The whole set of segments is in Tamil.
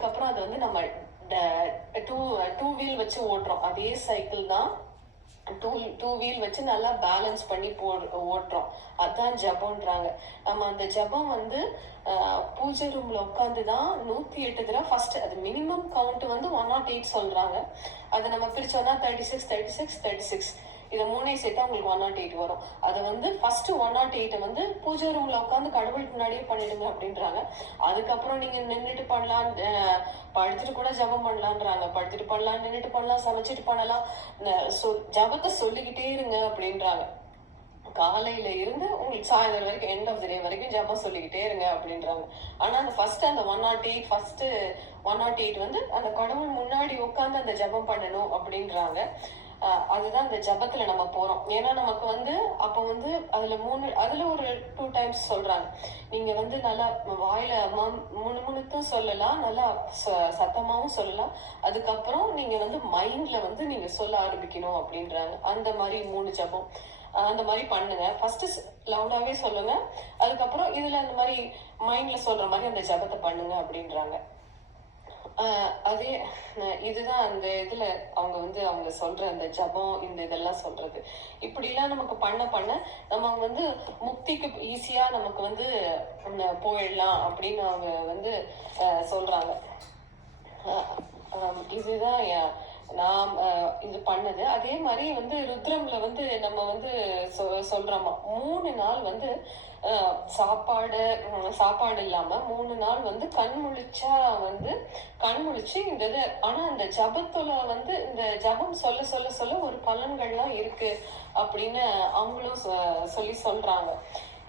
அதுக்கப்புறம் அது வந்து நம்ம டூ வீல் வச்சு ஓட்டுறோம். அதே சைக்கிள் தான் டூ வீல் வச்சு நல்லா பேலன்ஸ் பண்ணி ஓட்டுறோம். அதான் ஜபம்ன்றாங்க. நம்ம அந்த ஜபம் வந்து பூஜை ரூம்ல உட்காந்துதான் 108 தடவை ஃபர்ஸ்ட். அது மினிமம் கவுண்ட் வந்து 108 சொல்றாங்க. அதை நம்ம பிரிச்சோம்னா 36 36 36 இதை மூணே சேர்த்தா உங்களுக்கு 108 வரும். அதை வந்து ஃபர்ஸ்ட் 108 வந்து பூஜை ரூம்ல உட்காந்து கடவுளுக்கு முன்னாடியே பண்ணிடுங்க அப்படின்றாங்க. அதுக்கப்புறம் நீங்க நின்றுட்டு பண்ணலாம், படுத்துட்டு கூட ஜபம் பண்ணலான்றாங்க. படுத்துட்டு பண்ணலாம், நின்றுட்டு பண்ணலாம், சமைச்சிட்டு பண்ணலாம். ஜபத்தை சொல்லிக்கிட்டே இருங்க அப்படின்றாங்க. காலையில இருந்து உங்களுக்கு சாயந்தரம் வரைக்கும் எண்ட் ஆஃப் த டே வரைக்கும் ஜபம் சொல்லிக்கிட்டே இருங்க அப்படின்றாங்க. ஆனா அந்த ஃபர்ஸ்ட் அந்த 108 வந்து அந்த கடவுள் முன்னாடி உட்காந்து அந்த ஜபம் பண்ணணும் அப்படின்றாங்க. அதுதான் இந்த ஜபத்துல நம்ம போறோம். ஏன்னா நமக்கு வந்து அப்ப வந்து அதுல ஒரு 2 டைம்ஸ் சொல்றாங்க. நீங்க வந்து நல்லா வாயில முணுமுணுத்தும் சொல்லலாம், நல்லா சத்தமாவும் சொல்லலாம். அதுக்கப்புறம் நீங்க வந்து மைண்ட்ல வந்து நீங்க சொல்ல ஆரம்பிக்கணும் அப்படின்றாங்க. அந்த மாதிரி 3 ஜபம் அந்த மாதிரி பண்ணுங்க. ஃபர்ஸ்ட் லவுடாவே சொல்லுங்க, அதுக்கப்புறம் இதுல அந்த மாதிரி மைண்ட்ல சொல்ற மாதிரி அந்த ஜபத்தை பண்ணுங்க அப்படின்றாங்க. அதே இதுதான் அந்த இதுல அவங்க சொல்ற அந்த ஜபம் இந்த இதெல்லாம் சொல்றது. இப்படி எல்லாம் நமக்கு பண்ண நம்ம வந்து முக்திக்கு ஈஸியா நமக்கு வந்து போயிடலாம் அப்படின்னு அவங்க வந்து சொல்றாங்க. இதுதான் நாம் இது பண்ணது. அதே மாதிரி வந்து ருத்ரம்ல வந்து நம்ம வந்து சொல்றோமா 3 நாள் வந்து சாப்பாடு இல்லாம 3 நாள் வந்து கண் முழிச்சு இந்த இது. ஆனா அந்த ஜபத்துல வந்து இந்த ஜபம் சொல்ல ஒரு பலன்கள்லாம் இருக்கு அப்படின்னு அவங்களும் சொல்றாங்க.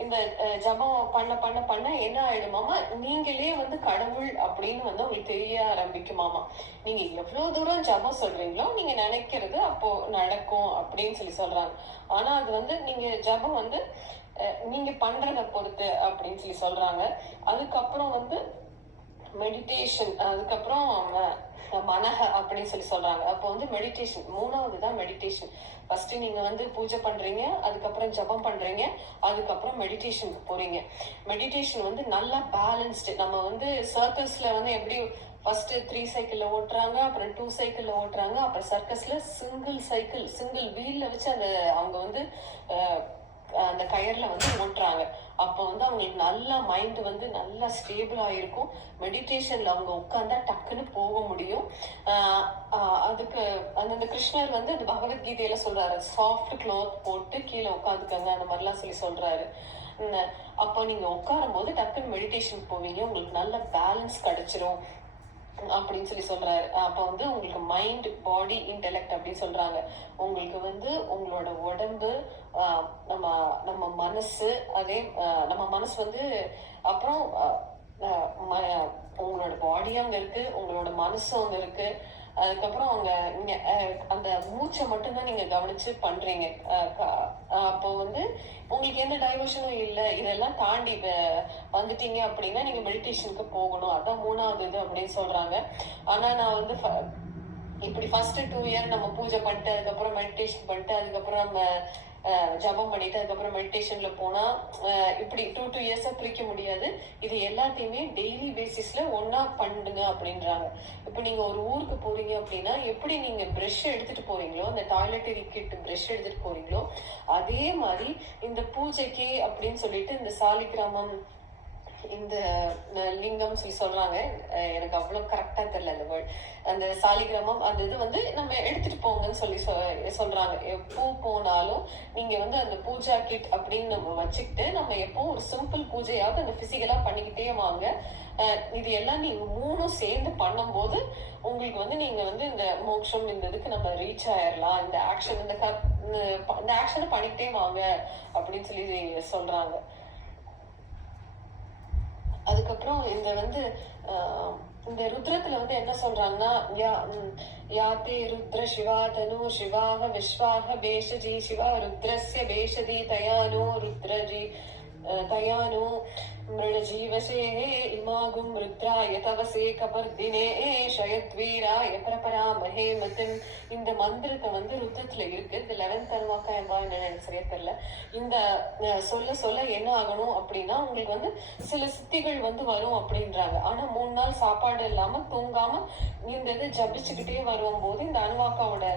இந்த ஜபம் பண்ண என்ன ஆயிடுமாமா, நீங்களே வந்து கடவுள் அப்படின்னு வந்து உங்களுக்கு தெரிய ஆரம்பிக்குமாமா. நீங்க எவ்வளவு தூரம் ஜபம் சொல்றீங்களோ நீங்க நினைக்கிறது அப்போ நடக்கும் அப்படின்னு சொல்றாங்க. ஆனா அது வந்து நீங்க ஜபம் வந்து நீங்க பண்றத பொறுத்து அப்படின்னு சொல்றாங்க. அதுக்கப்புறம் வந்து மெடிடேஷன், அதுக்கப்புறம் மனஹ அப்படின்னு சொல்றாங்க. அப்போ வந்து மெடிடேஷன் 3வது தான் மெடிடேஷன். ஃபர்ஸ்ட் நீங்க வந்து பூஜை பண்றீங்க, அதுக்கப்புறம் ஜபம் பண்றீங்க, அதுக்கப்புறம் மெடிடேஷனுக்கு போறீங்க. மெடிடேஷன் வந்து நல்லா பேலன்ஸ்டு. நம்ம வந்து சர்க்கஸ்ல வந்து எப்படி ஃபர்ஸ்ட் 3 சைக்கிள்ல ஓட்டுறாங்க, அப்புறம் 2 சைக்கிள்ல ஓட்டுறாங்க, அப்புறம் சர்க்கஸ்ல சிங்கிள் வீல்ல வச்சு அவங்க வந்து அந்த கயர்ல வந்து ஓட்டுறாங்க. அப்ப வந்து அவங்களுக்கு நல்ல மைண்ட் வந்து நல்லா ஸ்டேபிள் ஆயிருக்கும். மெடிடேஷன்ல அவங்க உட்கார்ந்தா டக்குன்னு போக முடியும். அதுக்கு அந்த கிருஷ்ணர் வந்து அந்த பகவத்கீதையில சொல்றாரு, சாஃப்ட் கிளாத் போட்டு கீழே உட்காந்துக்கங்க அந்த மாதிரிலாம் சொல்றாரு. அப்போ நீங்க உட்காரும் போது டக்குன்னு மெடிடேஷன் போவீங்க, உங்களுக்கு நல்ல பேலன்ஸ் கிடைச்சிரும் அப்படின்னு சொல்றாரு. அப்ப வந்து உங்களுக்கு மைண்ட், பாடி, இன்டெலெக்ட் அப்படின்னு சொல்றாங்க. உங்களுக்கு வந்து உங்களோட உடம்பு, நம்ம மனசு, நம்ம மனசு வந்து அப்புறம் உங்களோட பாடியும் அங்க இருக்கு, உங்களோட மனசும் அங்க இருக்கு. அதுக்கப்புறம் நீங்க அந்த மூச்சை மட்டும்தான் நீங்க கவனிச்சு பண்றீங்க. அப்போ வந்து உங்களுக்கு எந்த டைவர்ஷனும் இல்லை. இதெல்லாம் தாண்டி வந்துட்டீங்க அப்படின்னா நீங்க மெடிடேஷனுக்கு போகணும். அதான் 3வது இது அப்படின்னு சொல்றாங்க. ஆனா நான் வந்து இப்படி ஃபர்ஸ்ட் 2 இயர் நம்ம பூஜை பண்ணிட்டு, அதுக்கப்புறம் மெடிடேஷன் பண்ணிட்டு, அதுக்கப்புறம் நம்ம ஜபம் பண்ணிட்டு, அதுக்கப்புறம் மெடிடேஷன்ல போனா இப்படி 2 இயர்ஸா பிரிக்க முடியாது. இது எல்லாத்தையுமே டெய்லி பேசிஸ்ல ஒன்னா பண்ணுங்க அப்படின்றாங்க. இப்ப நீங்க ஒரு ஊருக்கு போறீங்க அப்படின்னா எப்படி நீங்க பிரஷ் எடுத்துட்டு போறீங்களோ, அந்த டாய்லெட்டரி கிட் பிரஷ் எடுத்துட்டு போறீங்களோ, அதே மாதிரி இந்த பூஜைக்கு அப்படின்னு சொல்லிட்டு இந்த சாலிகிராமம், இந்த லிங்கம் சொல்றாங்க. எனக்கு அவ்வளவு கரெக்டா தெரியல அந்த வேர்ட். அந்த சாலிகிராமம் அந்த இது வந்து நம்ம எடுத்துட்டு போங்கன்னு சொல்றாங்க. எப்போ போனாலும் நீங்க வந்து அந்த பூஜா கிட் அப்படின்னு நம்ம வச்சுக்கிட்டு நம்ம எப்போ ஒரு சிம்பிள் பூஜையாவது அந்த பிசிக்கலா பண்ணிக்கிட்டே வாங்க. இது எல்லாம் நீங்க 3ம் சேர்ந்து பண்ணும் போது உங்களுக்கு வந்து நீங்க வந்து இந்த மோட்சம் இந்த இதுக்கு நம்ம ரீச் ஆயிடலாம். இந்த ஆக்ஷன் இந்த ஆக்ஷனை பண்ணிக்கிட்டே வாங்க அப்படின்னு சொல்றாங்க. அதுக்கப்புறம் இந்த வந்து இந்த ருத்ரத்துல வந்து என்ன சொல்றாங்கன்னா, யாத்தே ருத்ர சிவா தனு சிவாக விஸ்வாக பேஷஜி சிவா ருத்ரஸ்ய பேஷதி தயானு ருத்ரஜி தயானு மிருட ஜீவசே இமாகும் ருத்ராய தவசே கபர்தினே ஷயத்வீராய பிரபராமஹே மதிம். இந்த மந்திரத்தை வந்து ருத்தத்துல இருக்கு. இது 11th அன்வாக்கா எனக்கு சரியா தெரியல. இந்த சொல்ல சொல்ல என்ன ஆகணும் அப்படின்னா உங்களுக்கு வந்து சில சித்திகள் வந்து வரும் அப்படின்றாங்க. ஆனா 3 நாள் சாப்பாடு இல்லாம தூங்காம இந்த இது ஜபிச்சுக்கிட்டே வரும்போது இந்த அன்வாக்காவோட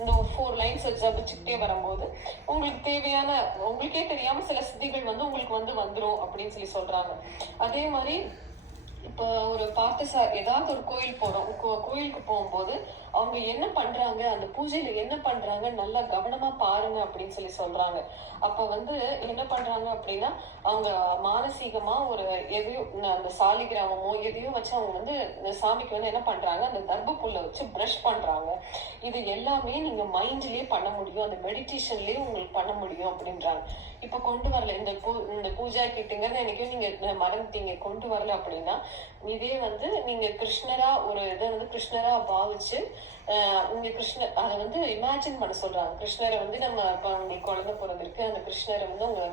இந்த 4 லைன்ஸ் ஜபிச்சுக்கிட்டே வரும்போது உங்களுக்கு தேவையான உங்களுக்கே தெரியாம சில சித்திகள் வந்து உங்களுக்கு வந்து வந்துரும் அப்படின்னு சொல்றாங்க. அதே மாதிரி இப்போ ஒரு ஏதாவது ஒரு கோயில் போறோம். கோயிலுக்கு போகும்போது அவங்க என்ன பண்றாங்க, அந்த பூஜையில என்ன பண்றாங்க நல்லா கவனமா பாருங்க அப்படின்னு சொல்றாங்க. அப்ப வந்து என்ன பண்றாங்க அப்படின்னா அவங்க மானசீகமா ஒரு எதையோ அந்த சாலிகிராமமோ எதையோ வச்சு அவங்க வந்து சாமிக்கு வந்து என்ன பண்றாங்க, அந்த தர்ப புல்லை வச்சு பிரஷ் பண்றாங்க. இது எல்லாமே நீங்க மைண்ட்லயே பண்ண முடியும், அந்த மெடிடேஷன்லயே உங்களுக்கு பண்ண முடியும் அப்படின்றாங்க. இப்ப கொண்டு வரல இந்த பூஜா கிட்டுங்கிறது என்னைக்கும் நீங்க மறந்துட்டீங்க, கொண்டு வரல அப்படின்னா இதே வந்து நீங்க கிருஷ்ணரா ஒரு இதை வந்து கிருஷ்ணரா பாவிச்சு இங்க கிருஷ்ணர் அதை வந்து இமேஜின் பண்ண சொல்றாங்க. கிருஷ்ணரை வந்து நம்ம இப்ப உங்களுக்கு குழந்தை பிறந்திருக்கு, அந்த கிருஷ்ணரை வந்து உங்க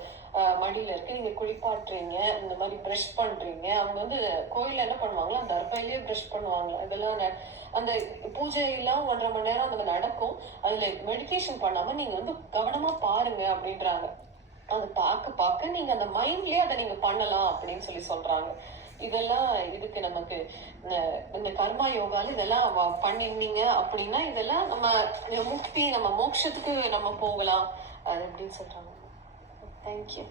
மடியில இருக்கு, நீங்க குளிப்பாட்டுறீங்க, இந்த மாதிரி பிரஷ் பண்றீங்க. அவங்க வந்து கோயில்ல என்ன பண்ணுவாங்களா அந்த அர்ப்பையிலேயே பிரஷ் பண்ணுவாங்க. இதெல்லாம் அந்த பூஜை எல்லாம் 1.5 மணி நேரம் அந்த நடக்கும். அதுல மெடிடேஷன் பண்ணாம நீங்க வந்து கவனமா பாருங்க அப்படின்றாங்க. அதை பார்க்க நீங்க அந்த மைண்ட்லயே அதை நீங்க பண்ணலாம் அப்படின்னு சொல்றாங்க. இதெல்லாம் இதுக்கு நமக்கு இந்த கர்மா யோகால இதெல்லாம் பண்ணிருந்தீங்க அப்படின்னா இதெல்லாம் நம்ம முக்தி நம்ம மோட்சத்துக்கு நம்ம போகலாம் அது அப்படின்னு சொல்றாங்க. தேங்க்யூ.